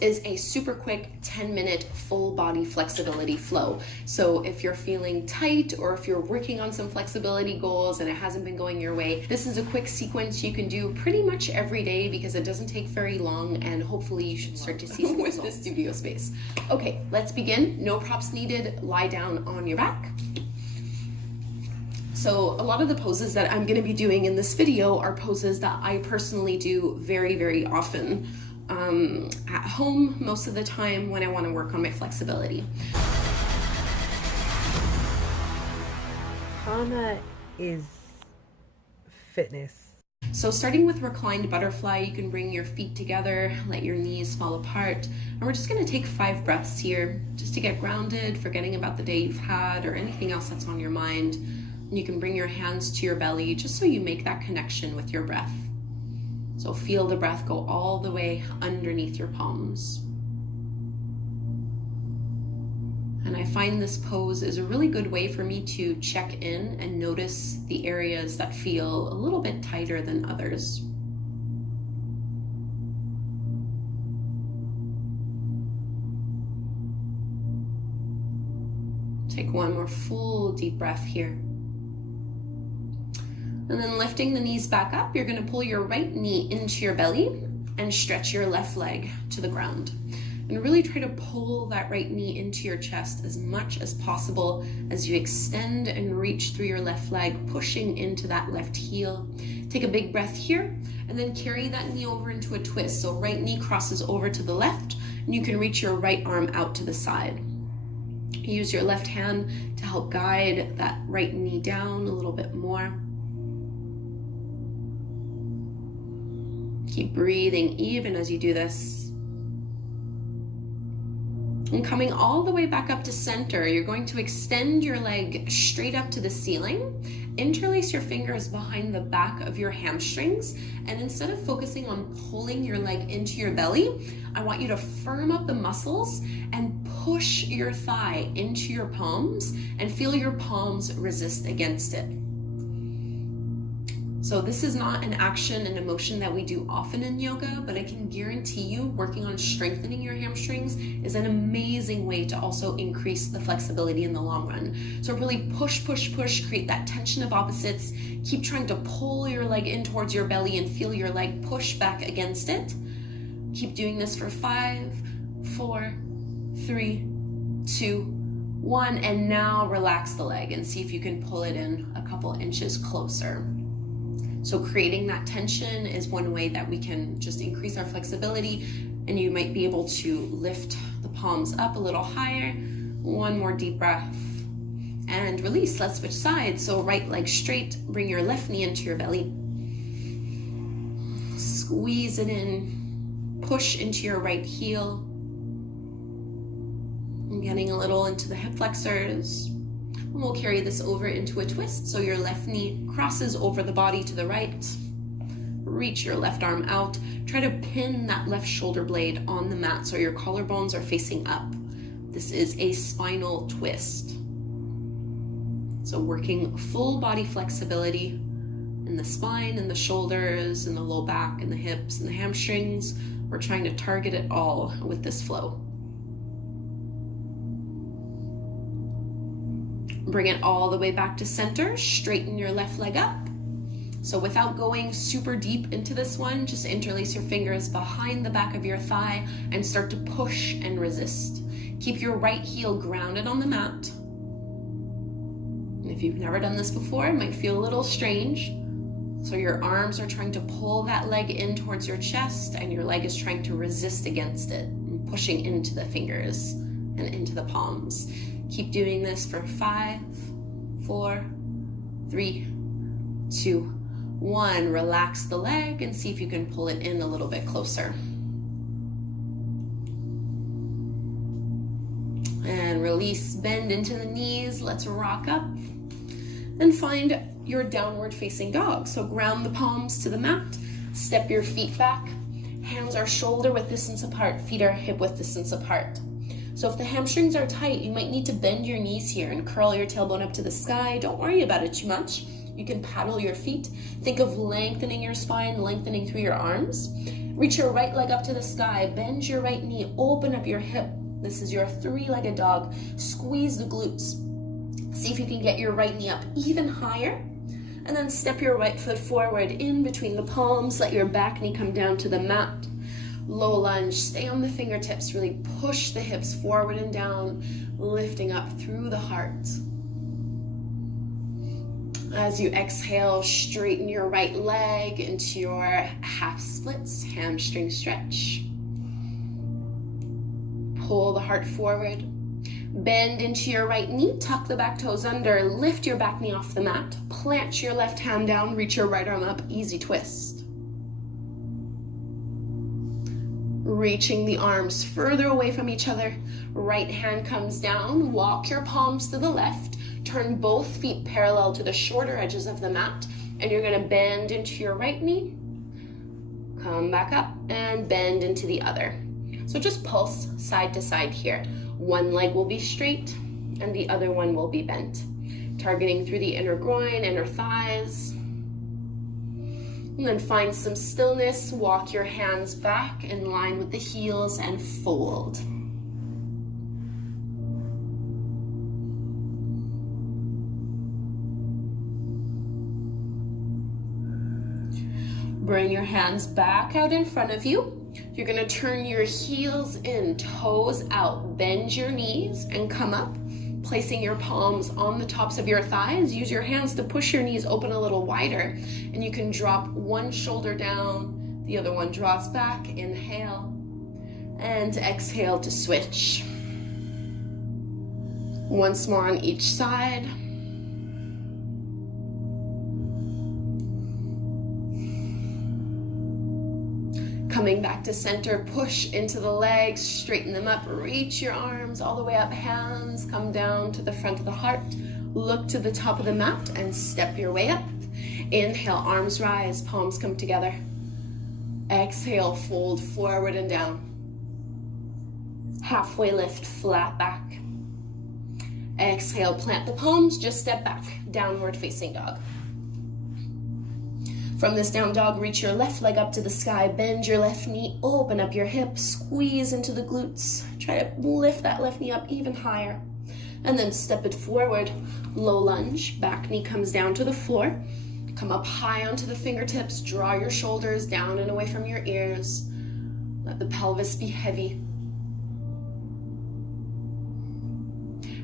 is a super quick 10-minute full body flexibility flow. So if you're feeling tight or if you're working on some flexibility goals and it hasn't been going your way, this is a quick sequence you can do pretty much every day because it doesn't take very long, and hopefully you should start to see some with this studio space. Okay, let's begin. No props needed. Lie down on your back. So a lot of the poses that I'm going to be doing in this video are poses that I personally do very, very often. At home most of the time when I want to work on my flexibility. Hana is fitness. So starting with reclined butterfly, you can bring your feet together, let your knees fall apart, and we're just going to take 5 breaths here just to get grounded, forgetting about the day you've had or anything else that's on your mind. And you can bring your hands to your belly just so you make that connection with your breath. So feel the breath go all the way underneath your palms. And I find this pose is a really good way for me to check in and notice the areas that feel a little bit tighter than others. Take one more full deep breath here. And then lifting the knees back up, you're going to pull your right knee into your belly and stretch your left leg to the ground. And really try to pull that right knee into your chest as much as possible as you extend and reach through your left leg, pushing into that left heel. Take a big breath here and then carry that knee over into a twist. So right knee crosses over to the left and you can reach your right arm out to the side. Use your left hand to help guide that right knee down a little bit more. Keep breathing even as you do this. And coming all the way back up to center, you're going to extend your leg straight up to the ceiling. Interlace your fingers behind the back of your hamstrings. And instead of focusing on pulling your leg into your belly, I want you to firm up the muscles and push your thigh into your palms and feel your palms resist against it. So this is not an action and emotion that we do often in yoga, but I can guarantee you working on strengthening your hamstrings is an amazing way to also increase the flexibility in the long run. So really push, push, push, create that tension of opposites. Keep trying to pull your leg in towards your belly and feel your leg push back against it. Keep doing this for 5, 4, 3, 2, 1, and now relax the leg and see if you can pull it in a couple inches closer. So creating that tension is one way that we can just increase our flexibility, and you might be able to lift the palms up a little higher. One more deep breath and release. Let's switch sides. So right leg straight, bring your left knee into your belly. Squeeze it in, push into your right heel. And getting a little into the hip flexors. And we'll carry this over into a twist. So your left knee crosses over the body to the right. Reach your left arm out. Try to pin that left shoulder blade on the mat so your collarbones are facing up. This is a spinal twist. So working full body flexibility in the spine and the shoulders and the low back and the hips and the hamstrings. We're trying to target it all with this flow. Bring it all the way back to center. Straighten your left leg up. So without going super deep into this one, just interlace your fingers behind the back of your thigh and start to push and resist. Keep your right heel grounded on the mat. And if you've never done this before, it might feel a little strange. So your arms are trying to pull that leg in towards your chest and your leg is trying to resist against it, and pushing into the fingers and into the palms. Keep doing this for 5, 4, 3, 2, 1. Relax the leg and see if you can pull it in a little bit closer. And release, bend into the knees. Let's rock up and find your downward facing dog. So ground the palms to the mat, step your feet back. Hands are shoulder width distance apart, feet are hip width distance apart. So if the hamstrings are tight, you might need to bend your knees here and curl your tailbone up to the sky. Don't worry about it too much. You can paddle your feet. Think of lengthening your spine, lengthening through your arms. Reach your right leg up to the sky, bend your right knee, open up your hip. This is your three-legged dog. Squeeze the glutes. See if you can get your right knee up even higher. And then step your right foot forward in between the palms. Let your back knee come down to the mat. Low lunge, stay on the fingertips. Really push the hips forward and down, lifting up through the heart. As you exhale, straighten your right leg into your half splits, hamstring stretch. Pull the heart forward. Bend into your right knee, tuck the back toes under, lift your back knee off the mat, plant your left hand down, reach your right arm up, easy twist. Reaching the arms further away from each other, right hand comes down, walk your palms to the left, turn both feet parallel to the shorter edges of the mat, and you're gonna bend into your right knee, come back up, and bend into the other. So just pulse side to side here. One leg will be straight, and the other one will be bent. Targeting through the inner groin, inner thighs. And then find some stillness, walk your hands back in line with the heels and fold. Bring your hands back out in front of you. You're gonna turn your heels in, toes out, bend your knees and come up, placing your palms on the tops of your thighs. Use your hands to push your knees open a little wider, and you can drop one shoulder down, the other one draws back, inhale, and exhale to switch. Once more on each side. Coming back to center, push into the legs, straighten them up, reach your arms all the way up, hands come down to the front of the heart, look to the top of the mat and step your way up. Inhale, arms rise, palms come together. Exhale, fold forward and down. Halfway lift, flat back. Exhale, plant the palms, just step back, downward facing dog. From this down dog, reach your left leg up to the sky, bend your left knee, open up your hips, squeeze into the glutes. Try to lift that left knee up even higher. And then step it forward, low lunge, back knee comes down to the floor. Come up high onto the fingertips, draw your shoulders down and away from your ears. Let the pelvis be heavy.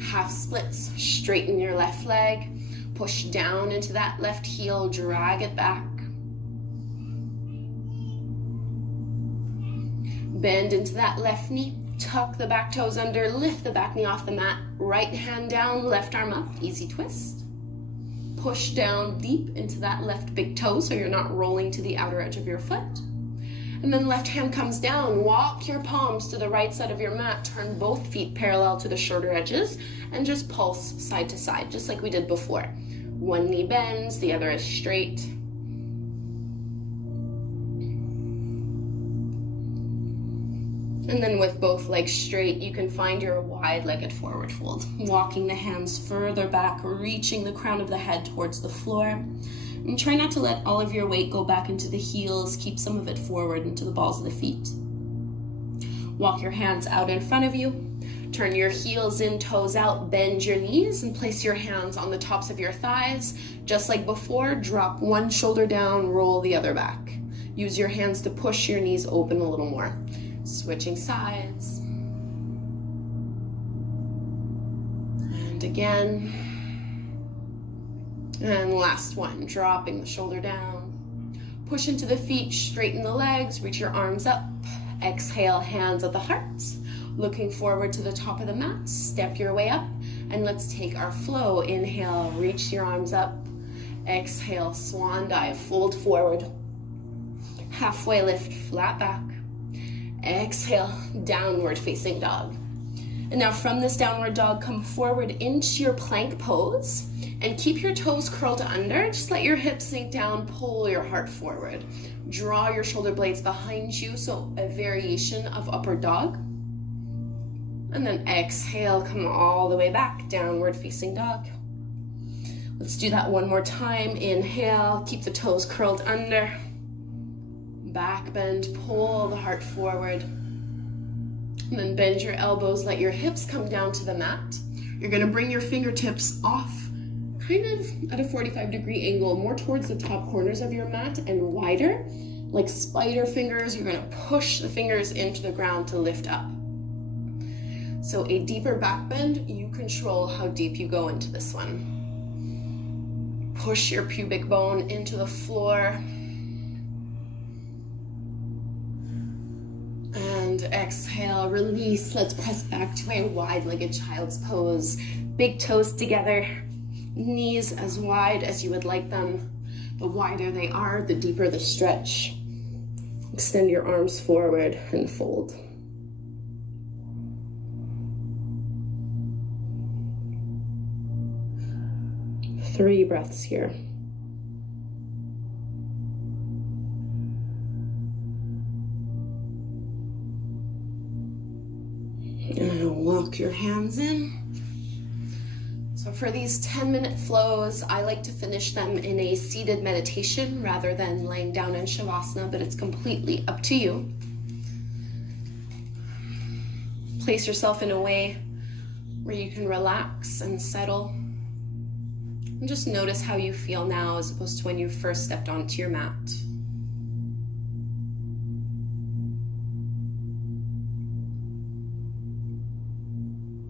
Half splits, straighten your left leg, push down into that left heel, drag it back. Bend into that left knee, tuck the back toes under, lift the back knee off the mat, right hand down, left arm up, easy twist. Push down deep into that left big toe so you're not rolling to the outer edge of your foot. And then left hand comes down, walk your palms to the right side of your mat, turn both feet parallel to the shorter edges, and just pulse side to side, just like we did before. One knee bends, the other is straight. And then with both legs straight, you can find your wide-legged forward fold. Walking the hands further back, reaching the crown of the head towards the floor. And try not to let all of your weight go back into the heels. Keep some of it forward into the balls of the feet. Walk your hands out in front of you. Turn your heels in, toes out, bend your knees, and place your hands on the tops of your thighs. Just like before, drop one shoulder down, roll the other back. Use your hands to push your knees open a little more. Switching sides. And again. And last one, dropping the shoulder down. Push into the feet, straighten the legs, reach your arms up. Exhale, hands at the heart. Looking forward to the top of the mat, step your way up, and let's take our flow. Inhale, reach your arms up. Exhale, swan dive, fold forward. Halfway lift, flat back. Exhale, downward facing dog. And now from this downward dog, come forward into your plank pose and keep your toes curled under. Just let your hips sink down, pull your heart forward. Draw your shoulder blades behind you, so a variation of upward dog. And then exhale, come all the way back, downward facing dog. Let's do that one more time. Inhale, keep the toes curled under. back bend, pull the heart forward. And then bend your elbows, let your hips come down to the mat. You're gonna bring your fingertips off, kind of at a 45-degree angle, more towards the top corners of your mat and wider. Like spider fingers, you're gonna push the fingers into the ground to lift up. So a deeper back bend, you control how deep you go into this one. Push your pubic bone into the floor. And exhale, release. Let's press back to a wide-legged child's pose. Big toes together, knees as wide as you would like them. The wider they are, the deeper the stretch. Extend your arms forward and fold. Three breaths here. And walk your hands in. So for these 10-minute flows, I like to finish them in a seated meditation rather than laying down in Shavasana, but it's completely up to you. Place yourself in a way where you can relax and settle. And just notice how you feel now as opposed to when you first stepped onto your mat.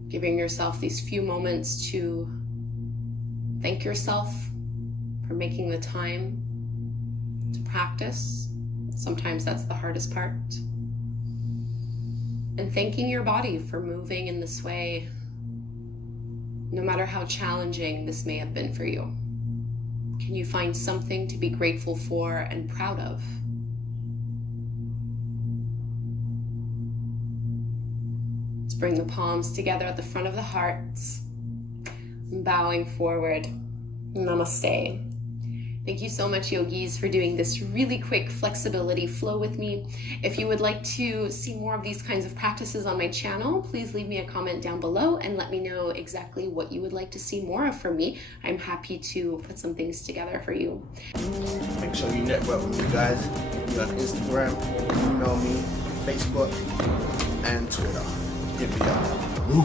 Giving yourself these few moments to thank yourself for making the time to practice. Sometimes that's the hardest part. And thanking your body for moving in this way, no matter how challenging this may have been for you. Can you find something to be grateful for and proud of? Bring the palms together at the front of the heart, bowing forward. Namaste. Thank you so much, yogis, for doing this really quick flexibility flow with me. If you would like to see more of these kinds of practices on my channel, please leave me a comment down below and let me know exactly what you would like to see more of from me. I'm happy to put some things together for you. Make sure you network with me, guys. You're on Instagram, email me, Facebook, and Twitter. Hit me up. Woo.